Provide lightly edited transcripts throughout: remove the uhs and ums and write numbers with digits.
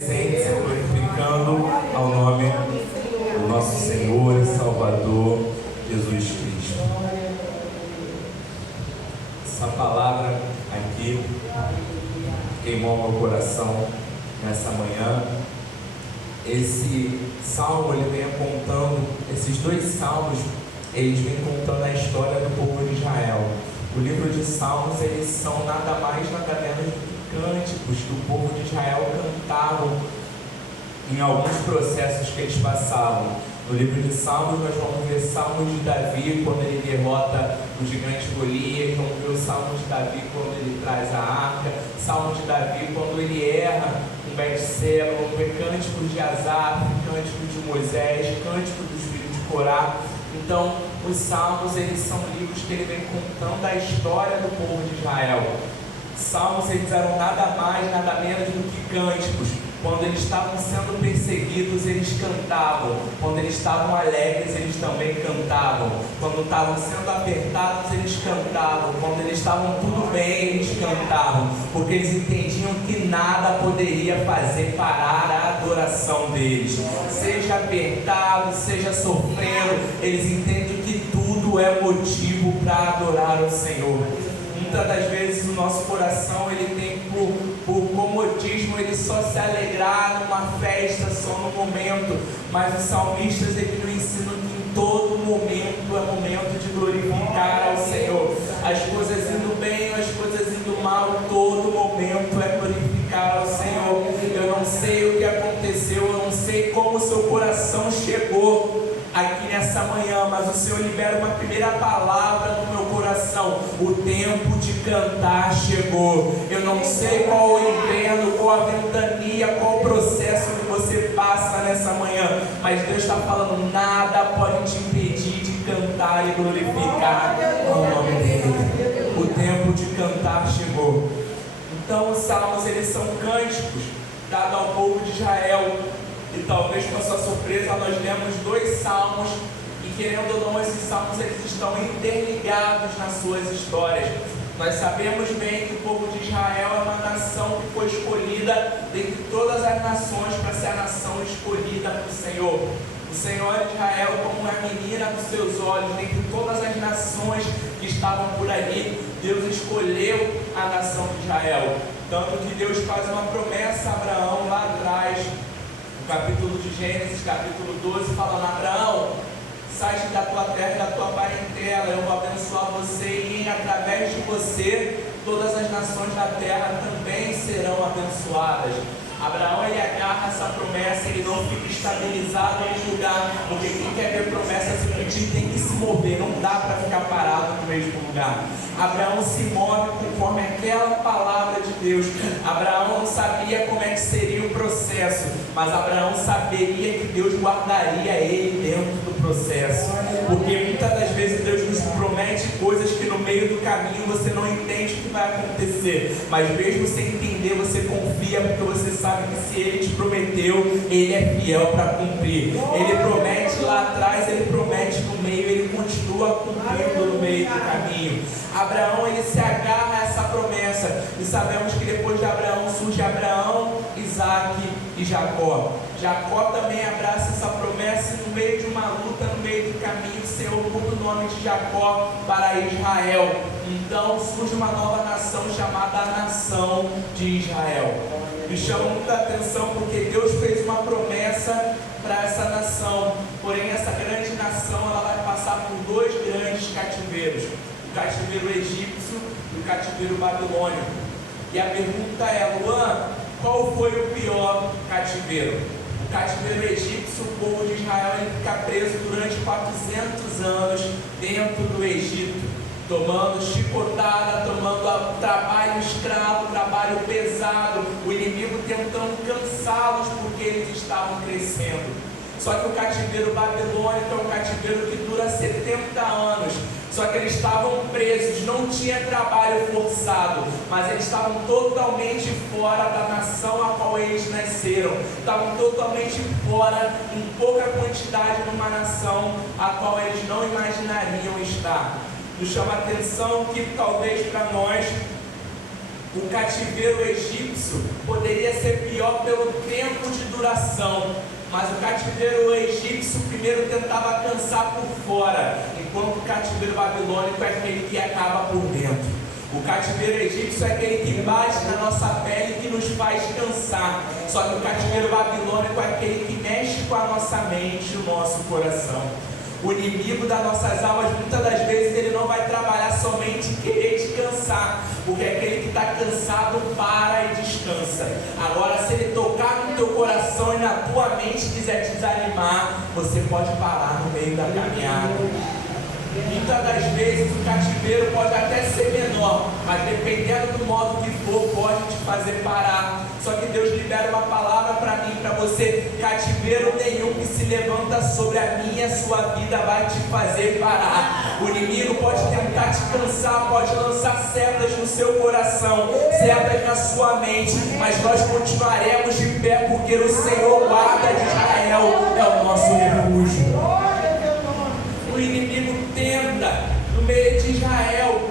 Essência, glorificando ao nome do nosso Senhor e Salvador Jesus Cristo. Essa palavra aqui queimou meu coração nessa manhã. Esse salmo, ele vem apontando, esses dois salmos, eles vêm contando a história do povo de Israel. O livro de Salmos, eles são nada mais, nada menos do que cânticos que o povo de Israel cantavam em alguns processos que eles passavam. No livro de Salmos nós vamos ver Salmos de Davi quando ele derrota o gigante Golias, vamos ver o Salmo de Davi quando ele traz a arca, Salmo de Davi quando ele erra com Betseba, vamos ver cânticos de Asaf, cânticos de Moisés, cânticos dos filhos de Corá. Então os Salmos, eles são livros que ele vem contando a história do povo de Israel. Salmos, eles eram nada mais, nada menos do que cânticos. Quando eles estavam sendo perseguidos, eles cantavam. Quando eles estavam alegres, eles também cantavam. Quando estavam sendo apertados, eles cantavam. Quando eles estavam tudo bem, eles cantavam. Porque eles entendiam que nada poderia fazer parar a adoração deles. Seja apertado, seja sofrendo, eles entendem que tudo é motivo para adorar o Senhor. Muitas das vezes o nosso coração, ele tem por comodismo, ele só se alegrar numa festa, só no momento. Mas os salmistas, eles nos ensinam que em todo momento é momento de glorificar ao Senhor. As coisas indo bem, as coisas indo mal, todo momento é glorificar ao Senhor. Eu não sei o que aconteceu, eu não sei como o seu coração chegou aqui nessa manhã, mas o Senhor libera uma primeira palavra no meu coração: o tempo de cantar chegou. Eu não sei qual o inverno, qual a ventania, qual o processo que você passa nessa manhã, mas Deus está falando: nada pode te impedir de cantar e glorificar o nome dele. O tempo de cantar chegou. Então os salmos, eles são cânticos dados ao povo de Israel. E talvez, para sua surpresa, nós lemos dois salmos, e querendo ou não, esses salmos, eles estão interligados nas suas histórias. Nós sabemos bem que o povo de Israel é uma nação que foi escolhida dentre todas as nações para ser a nação escolhida pelo Senhor. O Senhor de Israel, como uma menina dos seus olhos, dentre todas as nações que estavam por ali, Deus escolheu a nação de Israel. Tanto que Deus faz uma promessa a Abraão lá atrás, capítulo de Gênesis, capítulo 12, falando: Abraão, sai da tua terra e da tua parentela, eu vou abençoar você, e através de você todas as nações da terra também serão abençoadas. Abraão, ele agarra essa promessa, ele não fica estabilizado em um lugar, porque quem quer ver promessa se cumprir tem que se mover, não dá para ficar parado no mesmo lugar. Abraão se move conforme aquela palavra de Deus. Abraão não sabia como é que seria o processo, mas Abraão saberia que Deus guardaria ele dentro do processo, porque muitas das vezes Deus nos promete coisas que no meio do caminho você não entende o que vai acontecer, mas mesmo sem entender, você confia, porque você sabe que se Ele te prometeu, Ele é fiel para cumprir. Ele promete lá atrás, Ele promete no meio, Ele continua cumprindo no meio do caminho. Abraão, ele se agarra a essa promessa, e sabemos que depois de Abraão surge Abraão, Isaac e Jacó. Jacó também abraça essa promessa, e no meio de uma luta, no meio do caminho, o Senhor muda o nome de Jacó para Israel. Então surge uma nova nação chamada a nação de Israel. Me chama muita atenção porque Deus fez uma promessa para essa nação, porém essa grande nação, ela vai passar por dois grandes cativeiros: o cativeiro egípcio e o cativeiro babilônico. E a pergunta é: Luan, qual foi o pior cativeiro? O cativeiro egípcio, o povo de Israel, ele fica preso durante 400 anos dentro do Egito, tomando chicotada, tomando trabalho escravo, trabalho pesado, o inimigo tentando cansá-los porque eles estavam crescendo. Só que o cativeiro babilônico é um cativeiro que dura 70 anos. Só que eles estavam presos, não tinha trabalho forçado, mas eles estavam totalmente fora da nação a qual eles nasceram. Estavam totalmente fora, em pouca quantidade, numa nação a qual eles não imaginariam estar. Nos chama a atenção que talvez para nós O cativeiro egípcio poderia ser pior pelo tempo de duração, mas o cativeiro egípcio primeiro tentava cansar por fora, enquanto o cativeiro babilônico é aquele que acaba por dentro. O cativeiro egípcio é aquele que bate na nossa pele e que nos faz cansar. Só que o cativeiro babilônico é aquele que mexe com a nossa mente e o nosso coração. O inimigo das nossas almas, muitas das vezes, ele não vai trabalhar somente em querer te cansar, porque aquele que está cansado para e descansa. Agora, se ele tocar no teu coração e na tua mente quiser te desanimar, você pode parar no meio da caminhada. Muitas das vezes o cativeiro pode até ser menor, mas dependendo do modo que for, pode te fazer parar. Só que Deus libera uma palavra para mim, para você: cativeiro nenhum que se levanta sobre a minha e a sua vida vai te fazer parar. O inimigo pode tentar te cansar, pode lançar setas no seu coração, setas na sua mente, mas nós continuaremos de pé, porque o Senhor, guarda de Israel, é o nosso refúgio. O inimigo tenta no meio de Israel,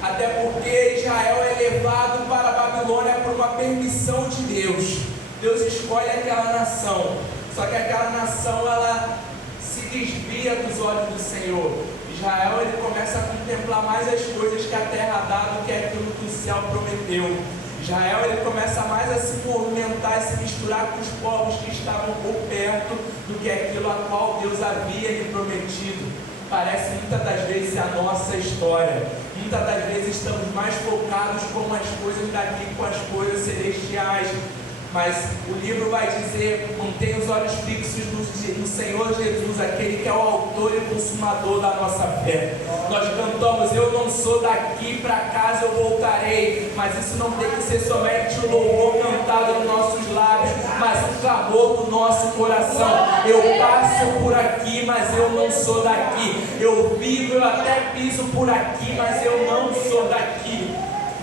até porque Israel é levado para a Babilônia por uma permissão de Deus. Deus escolhe aquela nação, só que aquela nação ela se desvia dos olhos do Senhor. Israel ele começa a contemplar mais as coisas que a terra dá do que aquilo que o céu prometeu. Israel ele começa mais a se movimentar e se misturar com os povos que estavam por perto do que aquilo a qual Deus havia lhe prometido. Parece muitas das vezes a nossa história. Muitas das vezes estamos mais focados com as coisas daqui, com as coisas celestiais. Mas o livro vai dizer: mantenha os olhos fixos no Senhor Jesus, aquele que é o autor e consumador da nossa fé. Nós cantamos: eu não sou daqui, para casa eu voltarei. Mas isso não tem que ser somente o louvor cantado nos nossos lábios, mas o clamor do nosso coração. Eu passo por aqui, mas eu não sou daqui. Eu vivo, eu até piso por aqui, mas eu não sou daqui.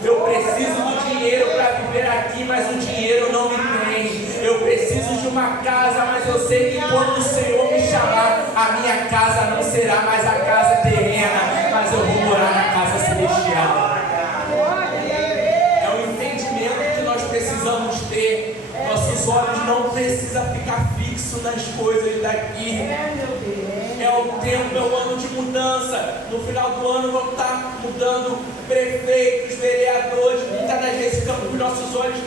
Eu preciso do dinheiro para viver aqui, mas o dinheiro não me tem. Eu preciso de uma casa, mas eu sei que quando o Senhor me chamar, a minha casa não será mais a casa terrena, mas eu vou morar na casa celestial. É o entendimento que nós precisamos ter. Nossos olhos não precisam ficar fixos nas coisas daqui. É o tempo, é o ano de mudança. No final do ano vão estar mudando prefeitos, vereadores. Muitas das vezes ficamos com nossos olhos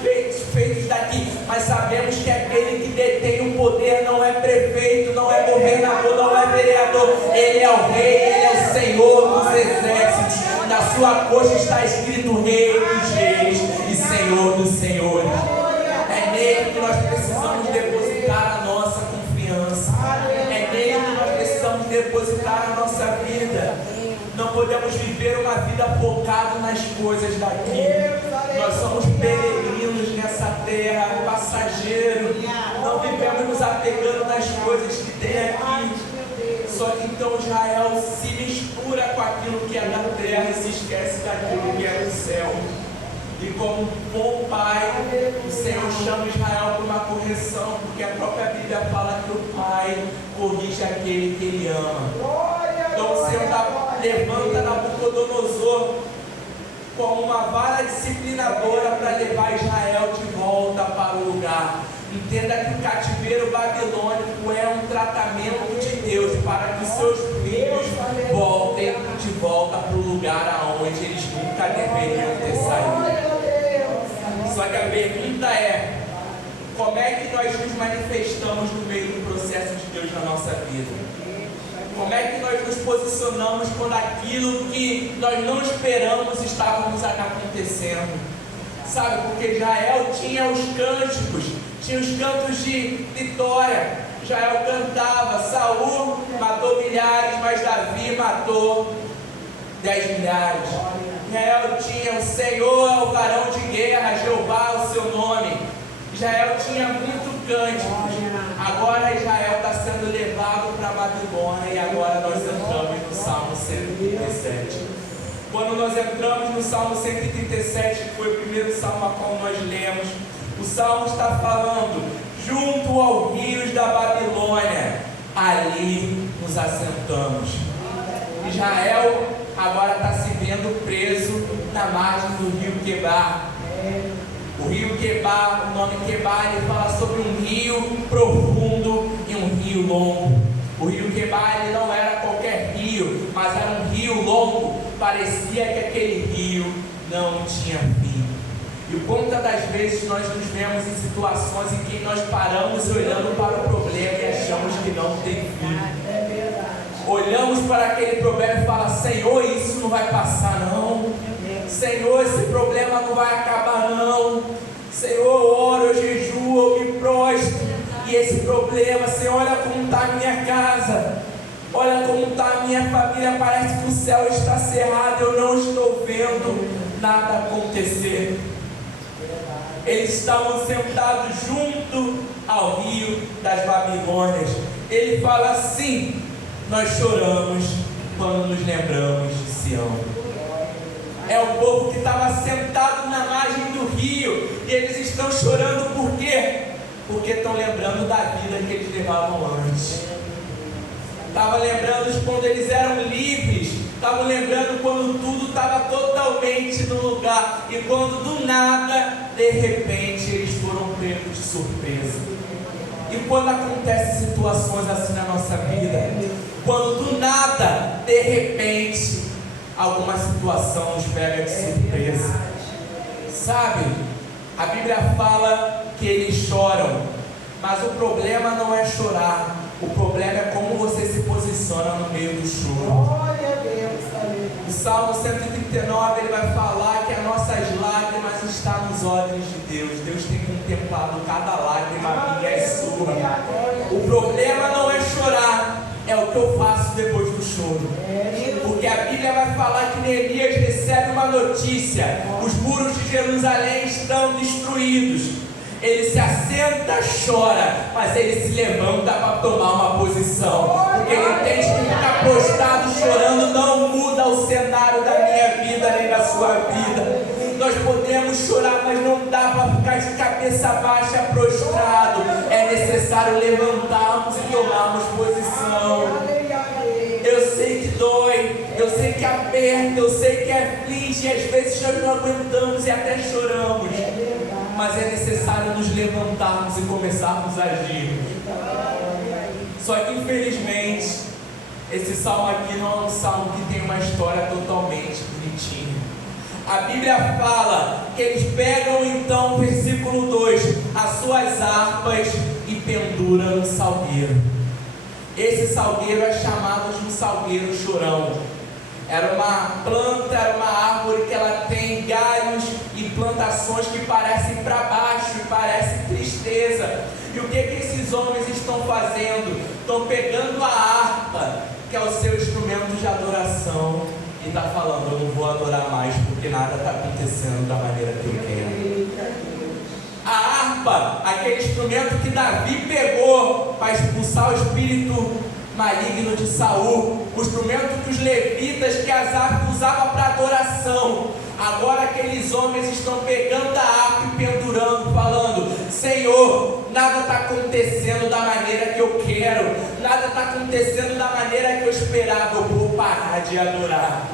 feitos daqui, mas sabemos que aquele que detém o poder não é prefeito, não é governador, não é vereador. Ele é o rei, ele é o Senhor dos exércitos. Na sua coxa está escrito Rei dos reis e Senhor dos senhores. É nele que nós precisamos depositar a nossa confiança. É nele que nós precisamos depositar a nossa vida. Não podemos viver uma vida focada nas coisas daqui. Nós somos peregrinos nessa terra, passageiros. Não vivemos nos apegando nas coisas que tem aqui. Só que então Israel se mistura com aquilo que é da terra e se esquece daquilo que é do céu. E como bom pai, o Senhor chama Israel para uma correção, porque a própria Bíblia fala que o pai corrige aquele que ele ama. Então o Senhor levanta Nabucodonosor como uma vara disciplinadora para levar Israel de volta para o lugar. Entenda que o cativeiro babilônico é um tratamento de Deus para que os seus filhos voltem de volta para o lugar aonde eles nunca deveriam ter saído. Só que a pergunta é: como é que nós nos manifestamos no meio do processo de Deus na nossa vida? Como é que nós nos posicionamos quando aquilo que nós não esperamos estávamos acontecendo? Sabe, porque Israel tinha os cânticos, tinha os cantos de vitória. Israel cantava: Saul matou milhares, mas Davi matou 10 milhares. Israel tinha: o Senhor é o varão de guerra, Jeová é o seu nome. Israel tinha muito cântico. Agora Israel está sendo levado para a Babilônia e agora nós entramos no Salmo 137. Quando nós entramos no Salmo 137, que foi o primeiro salmo a qual nós lemos, o Salmo está falando: junto aos rios da Babilônia, ali nos assentamos. Israel agora está se vendo preso na margem do rio Quebar. O rio Quebar, o nome Quebar, ele fala sobre um rio profundo e um rio longo. O rio Quebar, ele não era qualquer rio, mas era um rio longo. Parecia que aquele rio não tinha fim. E quantas das vezes nós nos vemos em situações em que nós paramos olhando para o problema e achamos que não tem fim. Olhamos para aquele problema e falamos: Senhor, isso não vai passar não. Senhor, esse problema não vai acabar não. Senhor, eu oro, eu jejuo, eu me prostro, e esse problema, Senhor, olha como está a minha casa, olha como está a minha família, parece que o céu está cerrado, eu não estou vendo nada acontecer. Eles estavam sentados junto ao rio das Babilônias. Ele fala assim: nós choramos quando nos lembramos de Sião. É o povo que estava sentado na margem do rio, e eles estão chorando por quê? Porque estão lembrando da vida que eles levavam antes. Estavam lembrando de quando eles eram livres, estavam lembrando quando tudo estava totalmente no lugar, e quando do nada, de repente, eles foram pegos de surpresa. E quando acontecem situações assim na nossa vida, quando do nada, de repente, alguma situação nos pega de surpresa, sabe? A Bíblia fala que eles choram, mas o problema não é chorar, o problema é como você se posiciona no meio do choro. O Salmo 139, ele vai falar que as nossas lágrimas estão nos olhos de Deus. Deus tem contemplado cada lágrima minha e sua. O problema não é chorar, é o que eu faço depois do choro. Porque a Bíblia vai falar que Neemias recebe uma notícia: os muros de Jerusalém estão destruídos. Ele se assenta, chora, mas ele se levanta para tomar uma posição, porque ele entende que ficar prostrado chorando não muda o cenário da minha vida nem da sua vida. Nós podemos chorar, mas não dá para ficar de cabeça baixa, prostrado. É necessário levantarmos e tomarmos posição. Eu sei que dói, eu sei que aperta, eu sei que aflige, e às vezes nós não aguentamos e até choramos, mas é necessário nos levantarmos e começarmos a agir. Só que infelizmente esse salmo aqui não é um salmo que tem uma história totalmente bonitinha. A Bíblia fala que eles pegam então, versículo 2, as suas harpas e penduram no salgueiro. Esse salgueiro é chamado de um salgueiro chorão. Era uma planta, era uma árvore que ela tem galhos e plantações que parecem para baixo, e parecem tristeza. E o que esses homens estão fazendo? Estão pegando a harpa, que é o seu instrumento de adoração, e está falando: eu não vou adorar mais porque nada está acontecendo da maneira que eu quero. A harpa, aquele instrumento que Davi pegou para expulsar o espírito maligno de Saul, o instrumento que os levitas, que Asaf usava para adoração. Agora aqueles homens estão pegando a harpa e pendurando, falando: Senhor, nada está acontecendo da maneira que eu quero, nada está acontecendo da maneira que eu esperava, eu vou parar de adorar.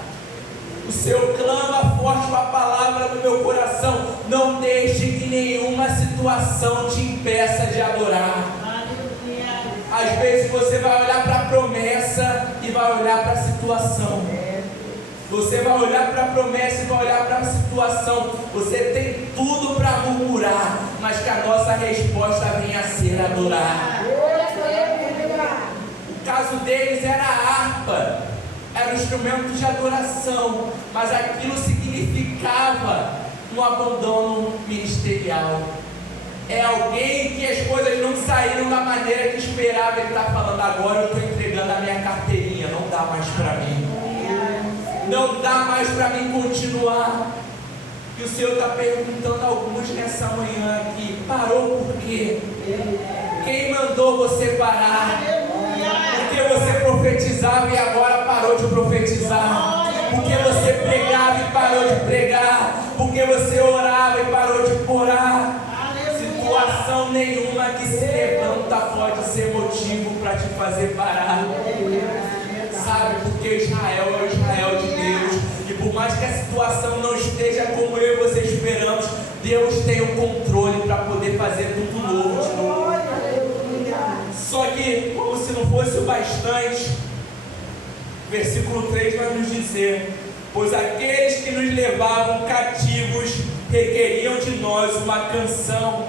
O Senhor clama forte com a palavra no meu coração: não deixe que nenhuma situação te impeça de adorar. Às vezes você vai olhar para a promessa e vai olhar para a situação. Você vai olhar para a promessa e vai olhar para a situação. Você tem tudo para murmurar, mas que a nossa resposta venha a ser adorar. O caso deles era a harpa, era um instrumento de adoração, mas aquilo significava um abandono ministerial. É alguém que as coisas não saíram da maneira que esperava. Ele está falando: agora eu estou entregando a minha carteirinha, não dá mais para mim, não dá mais para mim continuar. E o Senhor está perguntando a alguns nessa manhã aqui: parou por quê? Quem mandou você parar? Porque você profetizava e agora parou de profetizar? Porque você pregava e parou de pregar? Porque você orava e parou de orar? Situação nenhuma que se levanta pode ser motivo para te fazer parar. Sabe, porque Israel é o Israel de Deus. E por mais que a situação não esteja como eu e você esperamos, Deus tem o controle para poder fazer tudo novo de novo. Só que, como se não fosse o bastante, versículo 3 vai nos dizer: pois aqueles que nos levavam cativos requeriam de nós uma canção.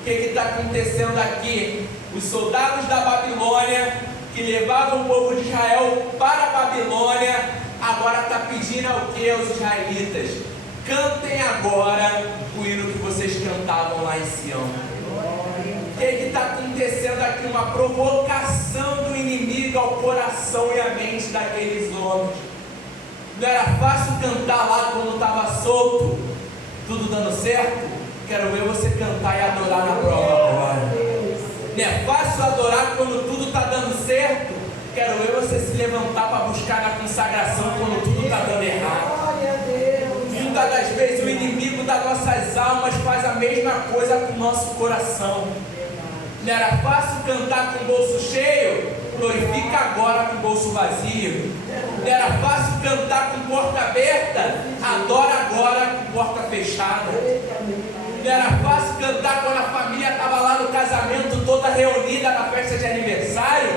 O que está acontecendo aqui? Os soldados da Babilônia, que levavam o povo de Israel para a Babilônia, agora está pedindo ao que aos israelitas? Cantem agora o hino que vocês cantavam lá em Sião. O que está acontecendo aqui? Uma provocação do inimigo ao coração e à mente daqueles homens. Não era fácil cantar lá quando estava solto, tudo dando certo? Quero ver você cantar e adorar na prova agora. Não é fácil adorar quando tudo está dando certo? Quero ver você se levantar para buscar na consagração quando tudo está dando errado. Muitas das vezes o inimigo das nossas almas faz a mesma coisa com o nosso coração. Não era fácil cantar com o bolso cheio? Glorifica agora com o bolso vazio. Não era fácil cantar com porta aberta? Adora agora com porta fechada. Não era fácil cantar quando a família estava lá no casamento toda reunida na festa de aniversário?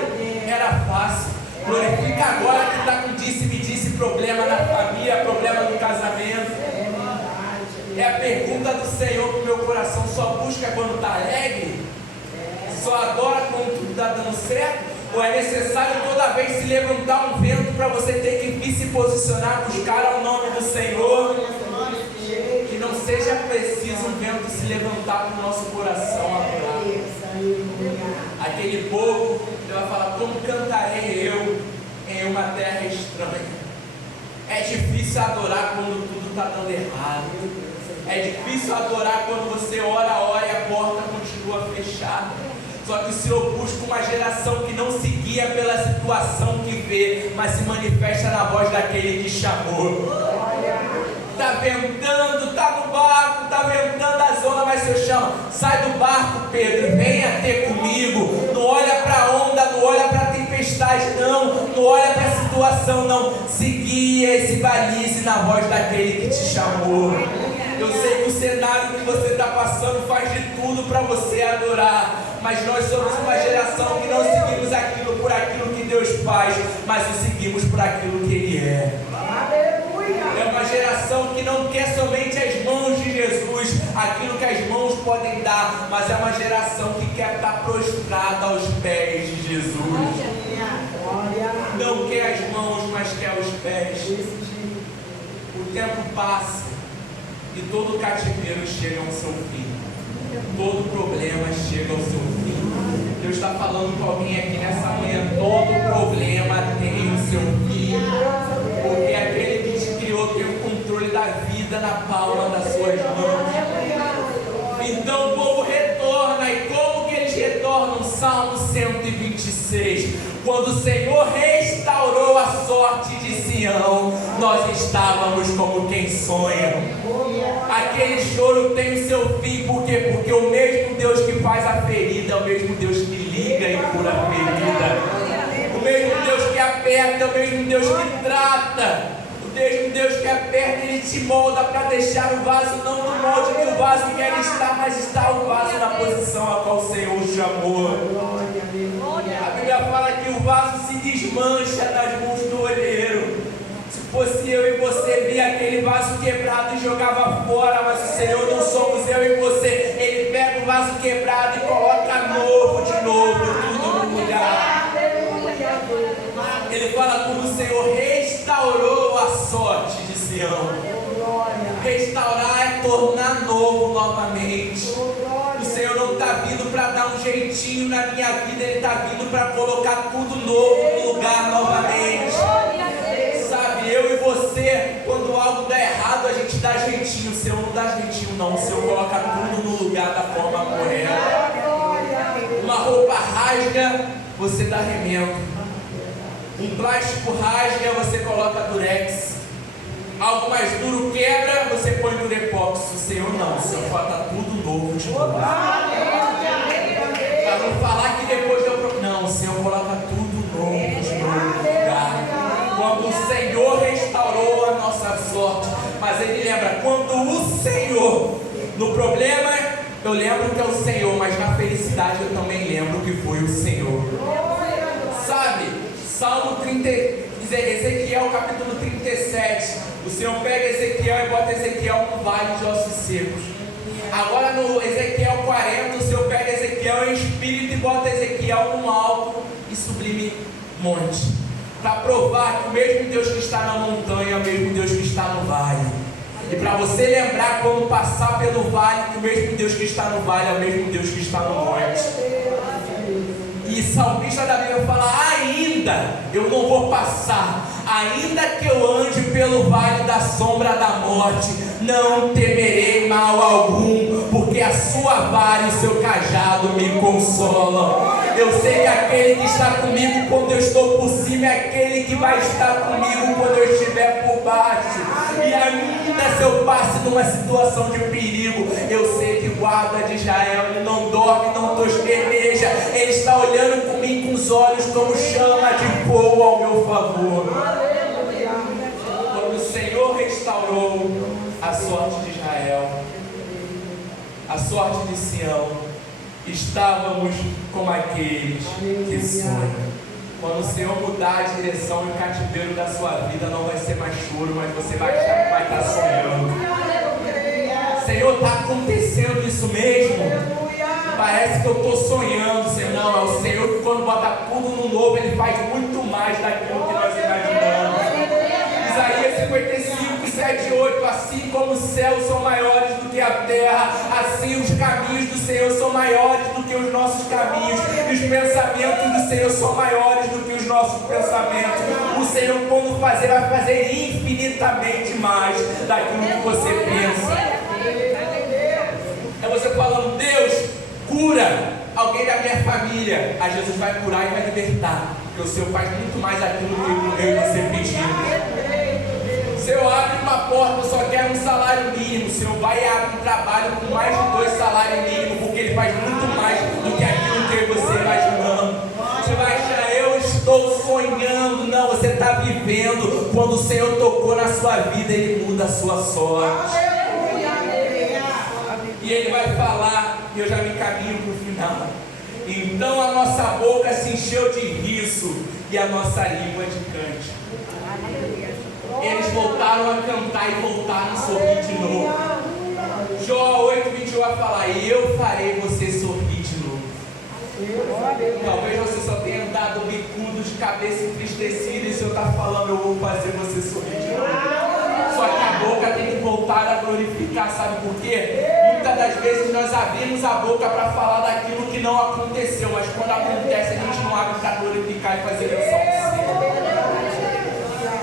Era fácil. Glorifica agora que está com disse-me-disse, problema na família, problema no casamento. É a pergunta do Senhor para o meu coração: só busca quando está alegre? Só adora quando tudo está dando certo? Ou é necessário toda vez se levantar um vento para você ter que vir se posicionar, buscar ao nome do Senhor? Que não seja preciso um vento se levantar para o nosso coração adorar. Aquele povo, ele vai falar: como cantarei eu em uma terra estranha? É difícil adorar quando tudo está dando errado. É difícil adorar quando você ora e a porta continua fechada. Só que o Senhor busca uma geração que não se guia pela situação que vê, mas se manifesta na voz daquele que chamou. Está ventando, está no barco, está ventando a zona, mas o Senhor chama: sai do barco, Pedro, venha ter comigo. Não olha para a onda, não olha para a tempestade, não olha para a situação, não. Se guia e se balize na voz daquele que te chamou. Eu sei que o cenário que você está passando faz de tudo para você adorar, mas nós somos uma geração que não seguimos aquilo por aquilo que Deus faz, mas o seguimos por aquilo que Ele é. É uma geração que não quer somente as mãos de Jesus, aquilo que as mãos podem dar, mas é uma geração que quer estar prostrada aos pés de Jesus. Não quer as mãos, mas quer os pés. O tempo passa e todo cativeiro chega ao seu fim. Todo problema chega ao seu fim. Deus está falando com alguém aqui nessa manhã: todo problema tem o seu fim, porque aquele que te criou tem o controle da vida na palma das suas mãos. Então o povo retorna, e como que eles retornam? Salmo 126: quando o Senhor restaurou a sorte de Sião, nós estávamos como quem sonha. Aquele choro tem o seu fim, por quê? Porque o mesmo Deus que faz a ferida é o mesmo Deus que liga e cura a ferida. O mesmo Deus que aperta é o mesmo Deus que trata. O mesmo Deus que aperta, Ele te molda para deixar o vaso não no molde que o vaso quer estar, mas está o vaso na posição a qual o Senhor chamou. A Bíblia fala que o vaso se desmancha nas mãos do olheiro. Se fosse eu e você, via aquele vaso quebrado e jogava fora, mas o Senhor não somos eu e você. Ele pega o vaso quebrado e coloca novo, de novo, tudo no lugar. Ele fala como o Senhor restaurou a sorte de Sião. Restaurar é tornar novo novamente. O Senhor não está vindo para dar um jeitinho na minha vida, Ele está vindo para colocar tudo novo no lugar novamente. Sabe, eu e você, quando algo dá errado, a gente dá jeitinho. O Senhor não dá jeitinho não, o Senhor coloca tudo no lugar da forma correta. Uma roupa rasga, você dá remendo. Um plástico rasga, você coloca durex. Algo mais duro quebra, você põe durepox. O Senhor não, o Senhor bota tudo novo de novo. Para não falar que depois deu. Não, o Senhor coloca tudo novo de novo no lugar. Quando o Senhor restaurou a nossa sorte. Mas Ele lembra, quando o Senhor No problema, eu lembro que é o Senhor, mas na felicidade eu também lembro que foi o Senhor. Sabe, Salmo 30, Ezequiel capítulo 37, o Senhor pega Ezequiel e bota Ezequiel no vale de ossos secos. Agora no Ezequiel 40, o Senhor pega Ezequiel em espírito e bota Ezequiel num alto e sublime monte, para provar que o mesmo Deus que está na montanha é o mesmo Deus que está no vale. E para você lembrar quando passar pelo vale, que o mesmo Deus que está no vale é o mesmo Deus que está no monte. E salmista da Bíblia fala: ainda eu não vou passar, ainda que eu ande pelo vale da sombra da morte, não temerei mal algum, porque a sua vara e o seu cajado me consolam. Eu sei que aquele que está comigo quando eu estou por cima é aquele que vai estar comigo quando eu estiver por baixo. E ainda se eu passe numa situação de perigo, eu sei que o guarda de Israel, ele não dorme, não tosqueneja, ele está olhando comigo com os olhos como chama de fogo ao meu favor. Quando o Senhor restaurou a sorte de Israel, a sorte de Sião, estávamos como aqueles que sonham. Quando o Senhor mudar a direção e o cativeiro da sua vida, não vai ser mais choro, mas você vai achar que vai estar sonhando. Senhor, está acontecendo isso mesmo? Parece que eu estou sonhando, Senhor. Não, é o Senhor que quando bota tudo no novo, Ele faz muito mais daquilo que nós imaginamos. Isaías 55, 7 e 8: assim como os céus são maiores do que a terra, assim os caminhos do Senhor são maiores do que os nossos caminhos, e os pensamentos do Senhor são maiores do que os nossos pensamentos. O Senhor, quando fazer, vai fazer infinitamente mais daquilo que você pensa. É você falando: Deus, cura alguém da minha família. Aí Jesus vai curar e vai libertar, porque o Senhor faz muito mais aquilo que eu e você pedimos. O Senhor abre uma porta, só quer um salário mínimo. O Senhor vai e abre um trabalho com mais de 2 salários mínimos, porque Ele faz muito mais do que aquilo que você imaginando. Você vai achar: eu estou sonhando. Não, você está vivendo. Quando o Senhor tocou na sua vida, Ele muda a sua sorte. E Ele vai falar, e eu já me caminho para o final: então a nossa boca se encheu de riso e a nossa língua de cântico. Eles voltaram a cantar e voltaram a sorrir de novo. Jó 8:21 vai falar: e eu farei você sorrir de novo. Talvez você só tenha dado bicudo de cabeça entristecida, e o Senhor está falando: eu vou fazer você sorrir de novo. Só que a boca tem que voltar a glorificar. Sabe por quê? Muitas das vezes nós abrimos a boca para falar daquilo que não aconteceu, mas quando acontece a gente não abre para glorificar e fazer menção do Senhor.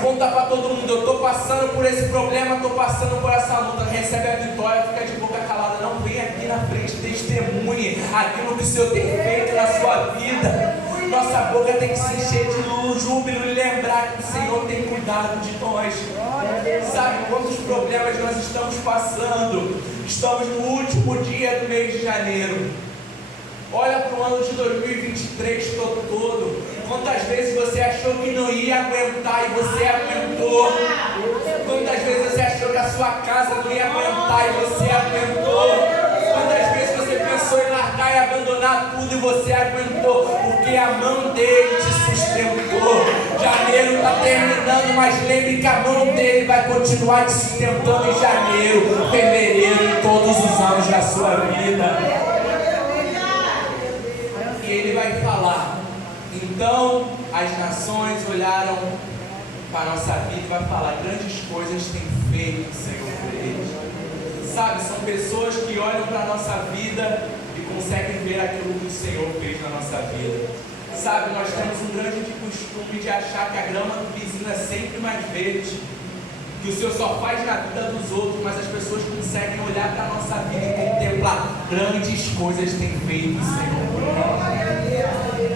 Conta para todo mundo: eu estou passando por esse problema, estou passando por essa luta. Recebe a vitória, fica de boca calada. Não, vem aqui na frente, testemunhe aquilo que o Senhor tem feito na sua vida. Nossa boca tem que se encher de júbilo e lembrar que o Senhor tem cuidado de nós. Sabe quantos problemas nós estamos passando? Estamos no último dia do mês de janeiro. Olha para o ano de 2023 todo. Quantas vezes você achou que não ia aguentar e você aguentou? Quantas vezes você achou que a sua casa não ia aguentar e você aguentou? Quantas vezes você pensou em largar e abandonar tudo e você aguentou? Porque a mão dele te sustentou. Janeiro está terminando, mas lembre que a mão dele vai continuar te sustentando em janeiro, fevereiro e todos os anos da sua vida. E ele vai falar: então as nações olharam para a nossa vida e vai falar: grandes coisas tem feito o Senhor por eles. Sabe, são pessoas que olham para a nossa vida e conseguem ver aquilo que o Senhor fez na nossa vida. Sabe, nós temos um grande costume de achar que a grama do vizinho é sempre mais verde, que o Senhor só faz na vida dos outros, mas as pessoas conseguem olhar para a nossa vida e contemplar: grandes coisas tem feito o Senhor por nós.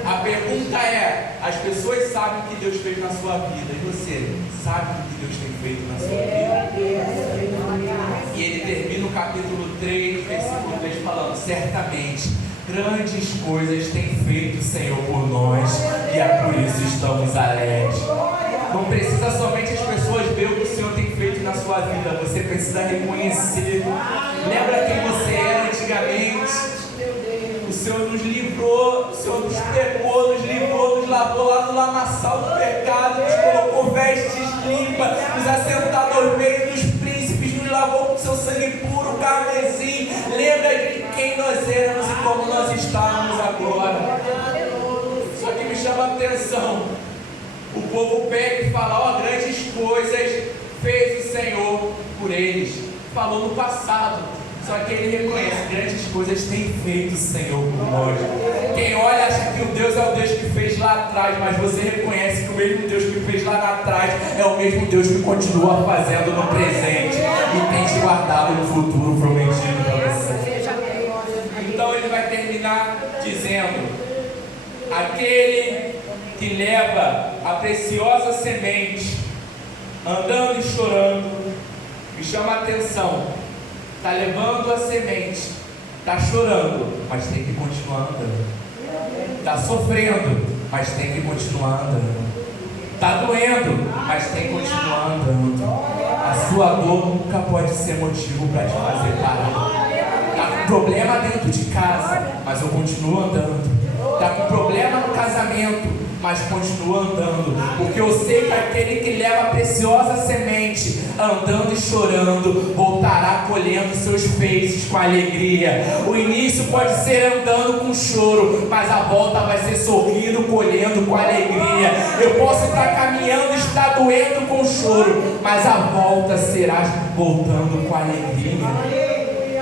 A pergunta é: as pessoas sabem o que Deus fez na sua vida, e você sabe o que Deus tem feito na sua vida? E ele termina o capítulo 3, versículo 3 falando: certamente grandes coisas tem feito o Senhor por nós, e é por isso estamos alegres. Não precisa somente as pessoas ver o que o Senhor tem feito na sua vida, você precisa reconhecer. Lembra quem você era antigamente? O Senhor nos livrou, o Senhor nos pegou, nos livrou, nos lavou lá no lamaçal do pecado, nos colocou vestes limpas, nos assentou no meio dos príncipes, nos lavou com seu sangue puro, carmesim. Lembra de quem nós éramos e como nós estávamos agora. Só que me chama a atenção, o povo pega e fala: ó, grandes coisas fez o Senhor por eles. Falou no passado. Só que ele reconhece: grandes coisas tem feito o Senhor por nós. Quem olha acha que o Deus é o Deus que fez lá atrás, mas você reconhece que o mesmo Deus que fez lá atrás é o mesmo Deus que continua fazendo no presente e tem te guardado no futuro prometido para você. Então ele vai terminar dizendo: aquele que leva a preciosa semente andando e chorando, me chama a atenção. Está levando a semente, está chorando, mas tem que continuar andando. Está sofrendo, mas tem que continuar andando. Está doendo, mas tem que continuar andando. A sua dor nunca pode ser motivo para te fazer parar. Está com problema dentro de casa, mas eu continuo andando. Está com problema no casamento, mas continua andando, porque eu sei que aquele que leva a preciosa semente, andando e chorando, voltará colhendo seus feixes com alegria. O início pode ser andando com choro, mas a volta vai ser sorrindo, colhendo com alegria. Eu posso estar caminhando e estar doendo com choro, mas a volta será voltando com alegria.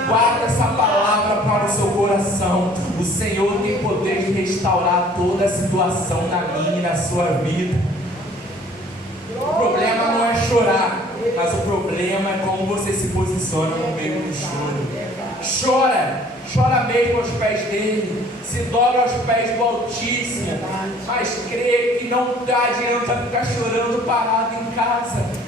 Guarda essa palavra para o seu coração. O Senhor tem poder de restaurar toda a situação na minha e na sua vida. O problema não é chorar, mas o problema é como você se posiciona no meio do choro. Chora mesmo aos pés dele, se dobra aos pés do Altíssimo, mas crê que não adianta ficar chorando parado em casa.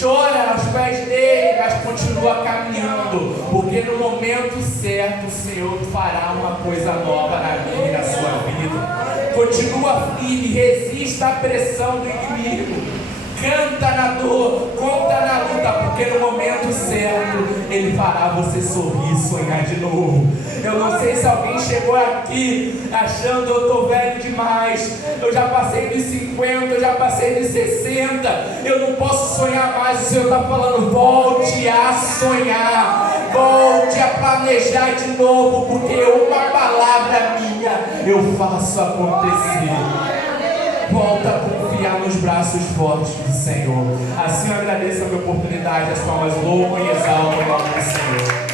Chora aos pés dele, mas continua caminhando, porque no momento certo o Senhor fará uma coisa nova na minha e na sua vida. Continua firme, resista à pressão do inimigo. Canta na dor, conta na luta, porque no momento certo Ele fará você sorrir, sonhar de novo. Eu não sei se alguém chegou aqui achando: eu estou velho demais, eu já passei dos 50, eu já passei dos 60, eu não posso sonhar mais. O Senhor está falando: volte a sonhar, volte a planejar de novo, porque uma palavra minha eu faço acontecer. Volta a confiar nos braços fortes do Senhor. Assim eu agradeço a minha oportunidade, as palmas louvam e exaltam o nome do Senhor.